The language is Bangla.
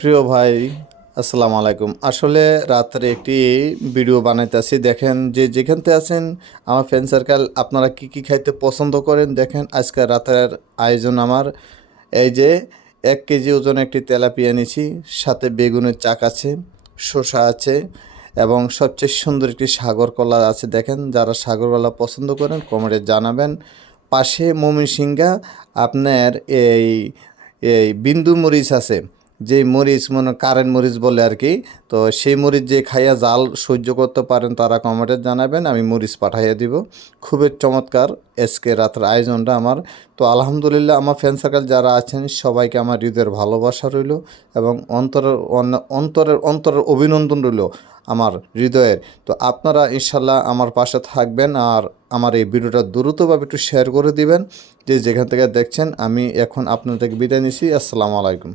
প্রিয় ভাই, আসসালামু আলাইকুম। আসলে রাত্রে একটি ভিডিও বানাইতেছি। দেখেন যে যেখানতে আছেন আমার ফ্রেন্ড সার্কেল, আপনারা কি কি খাইতে পছন্দ করেন দেখেন। আজকে রাতের আয়োজন আমার এই যে 1 কেজি ওজন একটি তেলাপিয়া নিছি, সাথে বেগুনের চাক আছে, শসা আছে এবং সবচেয়ে সুন্দর একটি সাগর কলা আছে। দেখেন যারা সাগর কলা পছন্দ করেন কমেন্টে জানাবেন। পাশে ময়মনসিংহা আপনার এই এই বিন্দু মরিচ আছে, যে মরিচ মনে কারেন্ট মরিচ বলে আর কি। তো সেই মরিচ যে খাইয়া জাল সহ্য করতে পারেন তারা কমেন্টে জানাবেন, আমি মরিচ পাঠাইয়া দিব। খুবই চমৎকার আজকে রাতের আয়োজনটা আমার। তো আলহামদুলিল্লাহ, আমার ফ্রেন্ড সার্কেল যারা আছেন সবাইকে আমার হৃদয়ের ভালোবাসা রইল এবং অন্তরের অভিনন্দন রইল আমার হৃদয়ের। তো আপনারা ইনশাল্লাহ আমার পাশে থাকবেন আর আমার এই ভিডিওটা দ্রুতভাবে একটু শেয়ার করে দিবেন যে যেখান থেকে দেখছেন। আমি এখন আপনার থেকে বিদায় নিছি। আসসালামু আলাইকুম।